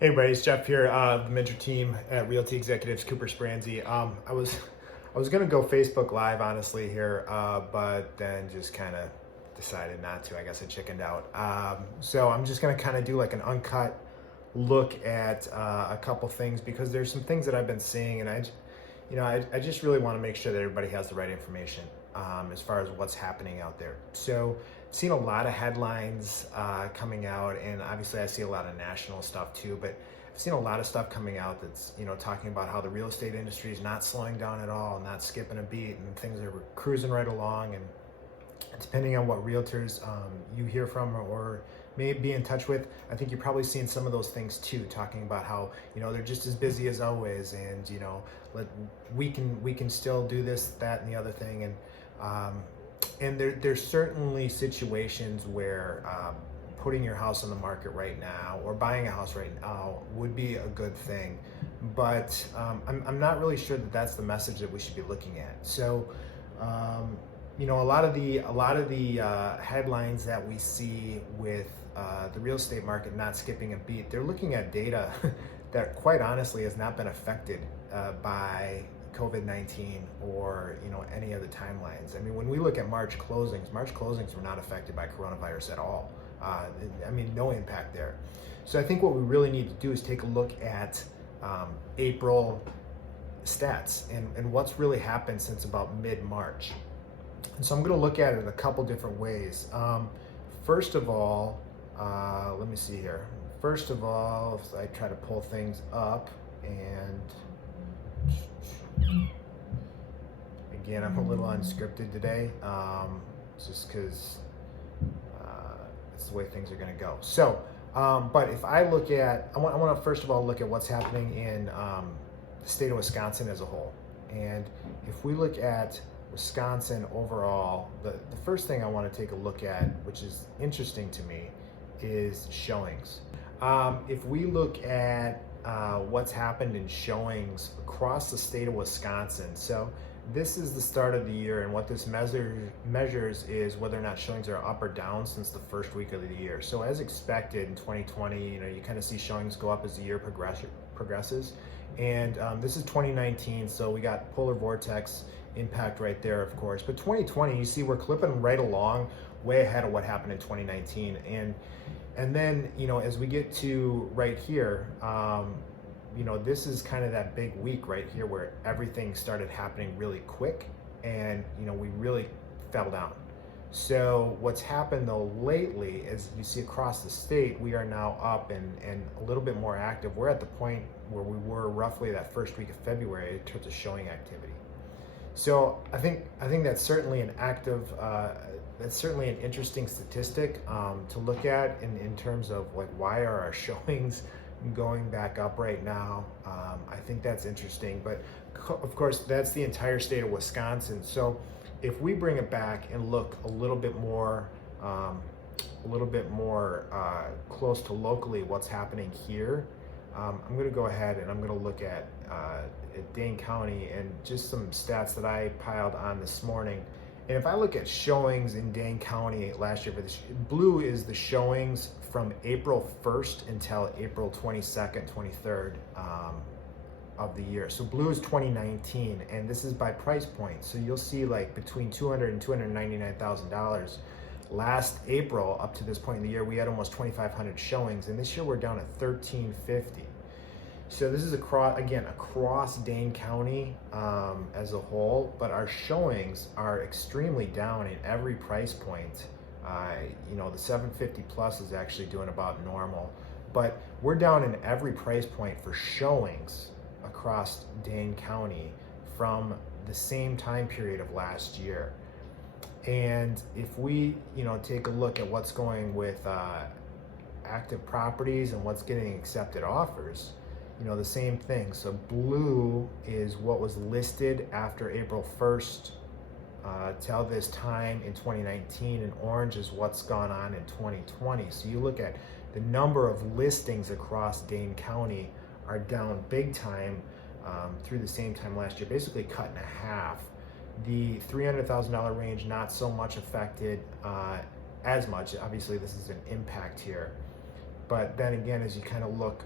Hey everybody, it's Jeff here, the mentor team at Realty Executives, Cooper Spranzi. I was gonna go Facebook Live honestly here, but then just kind of decided not to. I guess I chickened out. So I'm just gonna kind of do like an uncut look at a couple things because there's some things that I've been seeing, and I just really want to make sure that everybody has the right information as far as what's happening out there. So I've seen a lot of headlines coming out, and obviously I see a lot of national stuff too, but I've seen a lot of stuff coming out that's, talking about how the real estate industry is not slowing down at all, not skipping a beat, and things are cruising right along. And depending on what realtors you hear from or may be in touch with, I think you're probably seeing some of those things too, talking about how they're just as busy as always, and we can still do this, that, and the other thing. And there's certainly situations where putting your house on the market right now or buying a house right now would be a good thing, but I'm not really sure that that's the message that we should be looking at. So a lot of the headlines that we see with the real estate market not skipping a beat, they're looking at data that quite honestly has not been affected by COVID-19 or any of the timelines. I mean, when we look at March closings were not affected by coronavirus at all. No impact there. So I think what we really need to do is take a look at April stats and what's really happened since about mid-March. And so I'm going to look at it a couple different ways. First of all, let me see here. First of all, if I try to pull things up, and again, I'm a little unscripted today, just because it's the way things are going to go. So, but if I look at, I want to first of all look at what's happening in the state of Wisconsin as a whole. And if we look at Wisconsin overall, the first thing I want to take a look at, which is interesting to me, is showings. If we look at what's happened in showings across the state of Wisconsin, so this is the start of the year, and what this measures is whether or not showings are up or down since the first week of the year. So as expected in 2020, you kind of see showings go up as the year progresses. And this is 2019, so we got polar vortex impact right there, of course. But 2020, you see we're clipping right along, way ahead of what happened in 2019. And then, as we get to right here, this is kind of that big week right here where everything started happening really quick, and we really fell down. So what's happened though lately is you see across the state, we are now up and a little bit more active. We're at the point where we were roughly that first week of February in terms of showing activity. So I think that's certainly an that's certainly an interesting statistic to look at in terms of like, why are our showings going back up right now? I think that's interesting, but of course that's the entire state of Wisconsin. So if we bring it back and look a little bit more close to locally what's happening here, I'm going to go ahead and I'm going to look at Dane County and just some stats that I piled on this morning. And if I look at showings in Dane County last year, blue is the showings from April 1st until April 22nd, 23rd of the year. So blue is 2019, and this is by price point. So you'll see like between $200,000 and $299,000. Last April, up to this point in the year, we had almost 2,500 showings, and this year we're down at 1,350. So this is across Dane County as a whole, but our showings are extremely down in every price point. The 750 plus is actually doing about normal, but we're down in every price point for showings across Dane County from the same time period of last year. And if we, take a look at what's going with active properties and what's getting accepted offers, the same thing. So blue is what was listed after April 1st till this time in 2019, and orange is what's gone on in 2020. So you look at the number of listings across Dane County are down big time through the same time last year, basically cut in half. The $300,000 range, not so much affected as much. Obviously, this is an impact here. But then again, as you kind of look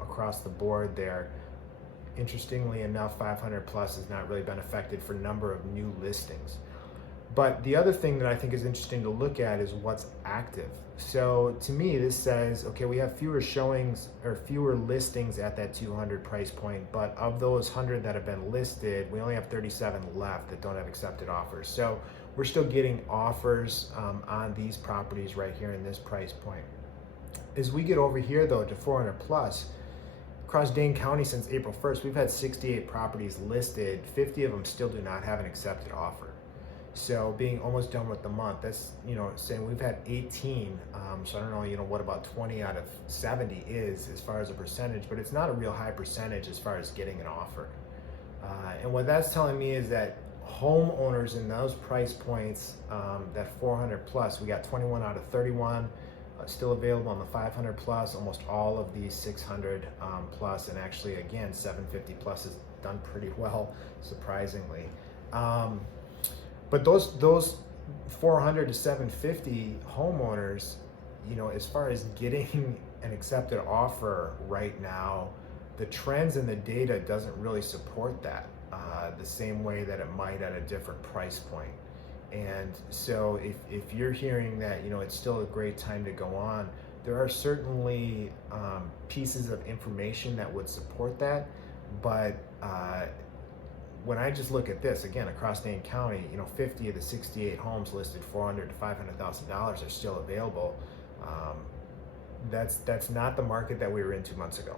across the board there. Interestingly enough, 500 plus has not really been affected for number of new listings. But the other thing that I think is interesting to look at is what's active. So to me, this says, okay, we have fewer showings or fewer listings at that 200 price point, but of those 100 that have been listed, we only have 37 left that don't have accepted offers. So we're still getting offers on these properties right here in this price point. As we get over here though to 400 plus, across Dane County since April 1st, we've had 68 properties listed. 50 of them still do not have an accepted offer. So being almost done with the month, that's, saying we've had 18. So I don't know, what about 20 out of 70 is as far as a percentage, but it's not a real high percentage as far as getting an offer. And what that's telling me is that homeowners in those price points, that 400 plus, we got 21 out of 31 still available on the 500 plus, almost all of these 600 plus, and actually again 750 plus has done pretty well, surprisingly. But those 400 to 750 homeowners, as far as getting an accepted offer right now, the trends in the data doesn't really support that the same way that it might at a different price point. And so if you're hearing that, it's still a great time to go on, there are certainly pieces of information that would support that. But when I just look at this, again, across Dane County, 50 of the 68 homes listed $400,000 to $500,000 are still available. That's not the market that we were in 2 months ago.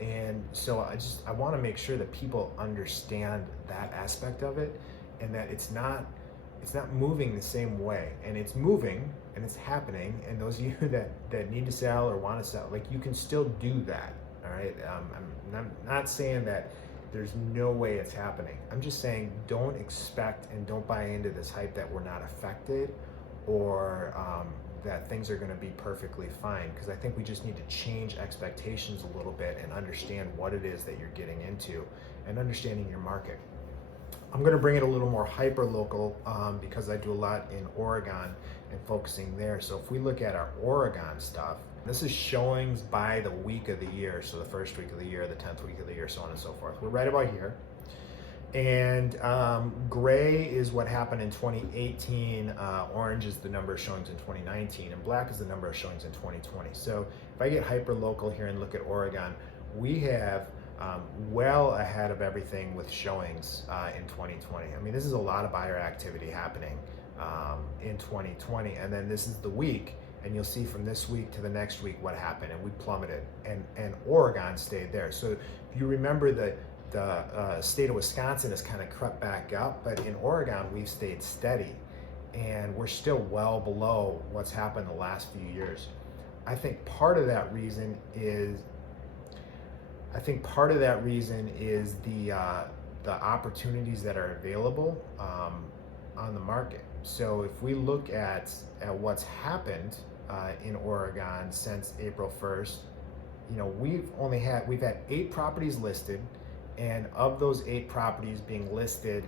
And so I want to make sure that people understand that aspect of it, and that it's not moving the same way, and it's moving and it's happening. And those of you that need to sell or want to sell, you can still do that. All right. I'm not saying that there's no way it's happening. I'm just saying don't expect and don't buy into this hype that we're not affected, or that things are going to be perfectly fine, because I think we just need to change expectations a little bit and understand what it is that you're getting into and understanding your market. I'm going to bring it a little more hyper local because I do a lot in Oregon and focusing there. So if we look at our Oregon stuff, this is showings by the week of the year. So the first week of the year, the 10th week of the year, so on and so forth. We're right about here. And gray is what happened in 2018. Orange is the number of showings in 2019, and black is the number of showings in 2020. So if I get hyper local here and look at Oregon, we have well ahead of everything with showings in 2020. I mean, this is a lot of buyer activity happening in 2020, and then this is the week, and you'll see from this week to the next week what happened, and we plummeted, and Oregon stayed there. So if you remember, the state of Wisconsin has kind of crept back up, but in Oregon we've stayed steady, and we're still well below what's happened the last few years. I think part of that reason is the opportunities that are available on the market. So if we look at what's happened in Oregon since April 1st, we've had 8 properties listed, and of those 8 properties being listed,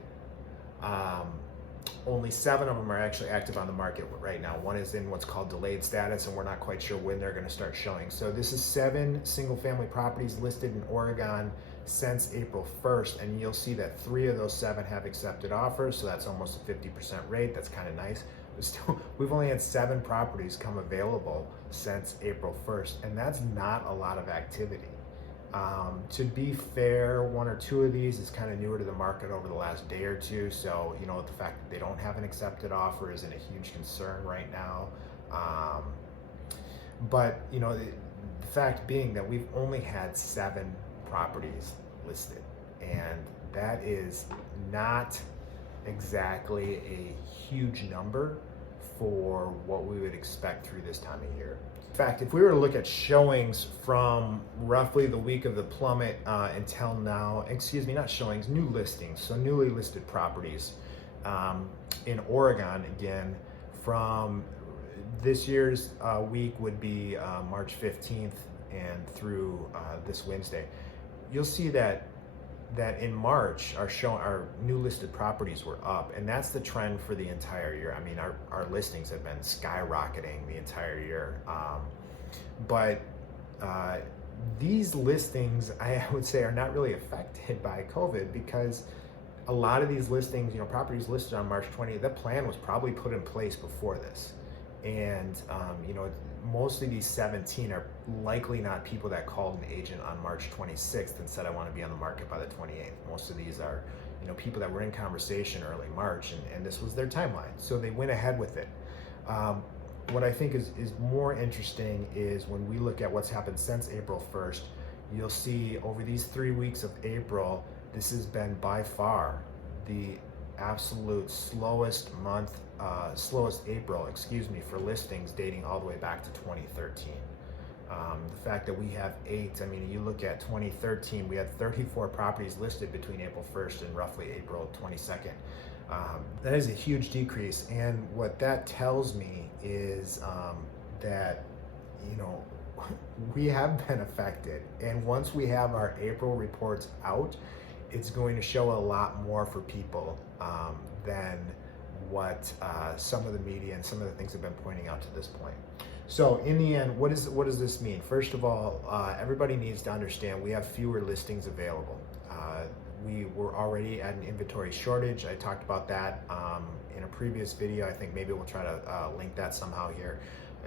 only 7 of them are actually active on the market right now. One is in what's called delayed status, and we're not quite sure when they're going to start showing. So this is 7 single family properties listed in Oregon since April 1st, and you'll see that 3 of those 7 have accepted offers, so that's almost a 50% rate. That's kind of nice. But still, we've only had 7 properties come available since April 1st, and that's not a lot of activity. To be fair, 1 or 2 of these is kind of newer to the market over the last day or two, so the fact that they don't have an accepted offer isn't a huge concern right now. But the fact being that we've only had 7 properties listed, and that is not exactly a huge number for what we would expect through this time of year. In fact, if we were to look at showings from roughly the week of the plummet until now, not showings, new listings, so newly listed properties in Oregon, again, from this year's week would be March 15th and through this Wednesday. You'll see that in March, our new listed properties were up, and that's the trend for the entire year. I mean, our listings have been skyrocketing the entire year. But these listings, I would say, are not really affected by COVID because a lot of these listings, properties listed on March 20th, that plan was probably put in place before this. And, most of these 17 are likely not people that called an agent on March 26th and said, I want to be on the market by the 28th. Most of these are, people that were in conversation early March, and this was their timeline. So they went ahead with it. What I think is more interesting is when we look at what's happened since April 1st, you'll see over these 3 weeks of April, this has been by far the absolute slowest April, for listings dating all the way back to 2013. The fact that we have 8, you look at 2013, we had 34 properties listed between April 1st and roughly April 22nd. That is a huge decrease, and what that tells me is that we have been affected, and once we have our April reports out, it's going to show a lot more for people than what some of the media and some of the things have been pointing out to this point. So in the end, what does this mean? First of all, everybody needs to understand we have fewer listings available. We were already at an inventory shortage. I talked about that in a previous video. I think maybe we'll try to link that somehow here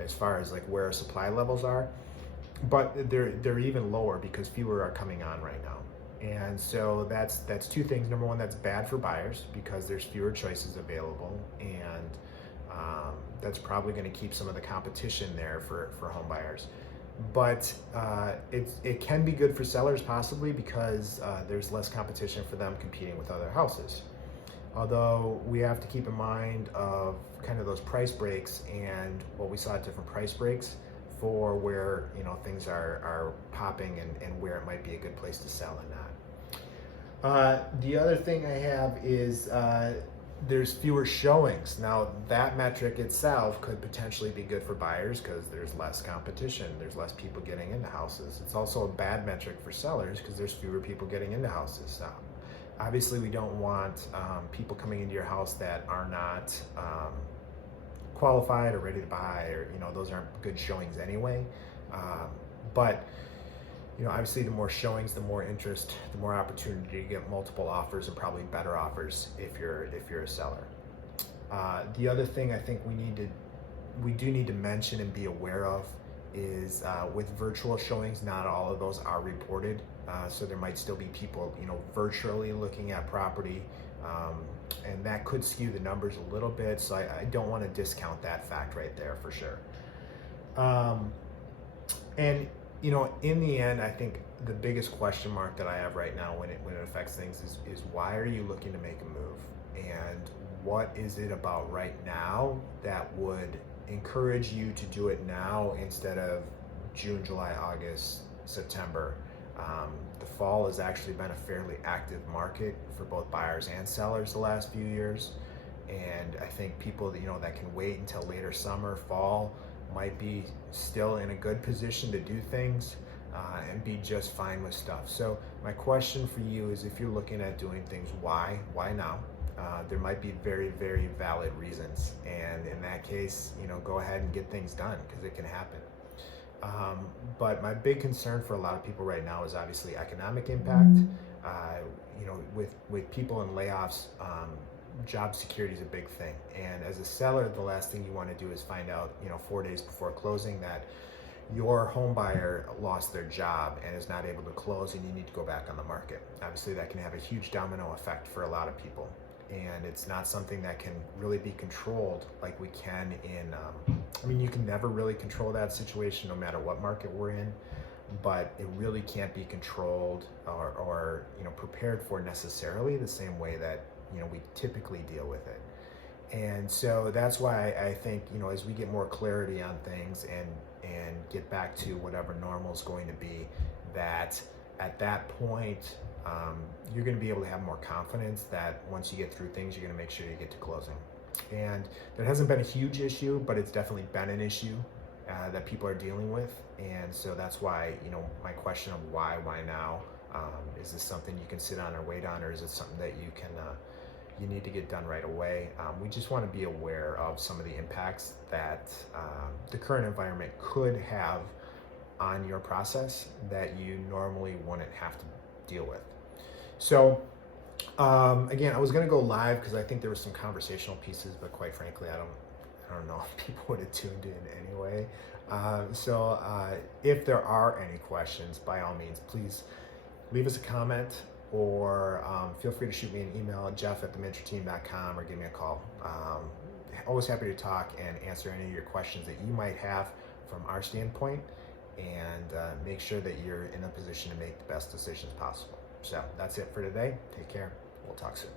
as far as like where our supply levels are. But they're even lower because fewer are coming on right now. And so that's 2 things. Number one, that's bad for buyers because there's fewer choices available, and that's probably going to keep some of the competition there for home buyers. But it can be good for sellers possibly because there's less competition for them competing with other houses. Although we have to keep in mind of kind of those price breaks and what we saw at different price breaks for where things are popping and where it might be a good place to sell and not. The other thing I have is there's fewer showings. Now that metric itself could potentially be good for buyers because there's less competition, there's less people getting into houses. It's also a bad metric for sellers because there's fewer people getting into houses. Now obviously we don't want people coming into your house that are not qualified or ready to buy, or those aren't good showings anyway. But obviously the more showings, the more interest, the more opportunity to get multiple offers and probably better offers if you're a seller. The other thing I think we do need to mention and be aware of is with virtual showings, not all of those are reported. So there might still be people virtually looking at property. And that could skew the numbers a little bit, so I don't want to discount that fact right there for sure. And in the end, I think the biggest question mark that I have right now when it affects things is why are you looking to make a move, and what is it about right now that would encourage you to do it now instead of June, July, August, September. The fall has actually been a fairly active market for both buyers and sellers the last few years, and I think people that can wait until later summer, fall might be still in a good position to do things and be just fine with stuff. So my question for you is, if you're looking at doing things, why now? There might be very, very valid reasons, and in that case, go ahead and get things done because it can happen. But my big concern for a lot of people right now is obviously economic impact. With people in layoffs, job security is a big thing. And as a seller, the last thing you want to do is find out, 4 days before closing that your home buyer lost their job and is not able to close, and you need to go back on the market. Obviously, that can have a huge domino effect for a lot of people. And it's not something that can really be controlled like we can in, you can never really control that situation no matter what market we're in, but it really can't be controlled or prepared for necessarily the same way that, we typically deal with it. And so that's why I think, as we get more clarity on things and get back to whatever normal is going to be, that at that point, you're going to be able to have more confidence that once you get through things, you're going to make sure you get to closing. And there hasn't been a huge issue, but it's definitely been an issue that people are dealing with. And so that's why, my question of why now, is this something you can sit on or wait on, or is it something that you need to get done right away? We just want to be aware of some of the impacts that the current environment could have on your process that you normally wouldn't have to deal with. So again, I was going to go live because I think there were some conversational pieces, but quite frankly, I don't know if people would have tuned in anyway. So if there are any questions, by all means, please leave us a comment, or feel free to shoot me an email at jeff@thementorteam.com, or give me a call. Always happy to talk and answer any of your questions that you might have from our standpoint, and make sure that you're in a position to make the best decisions possible. So that's it for today. Take care. We'll talk soon.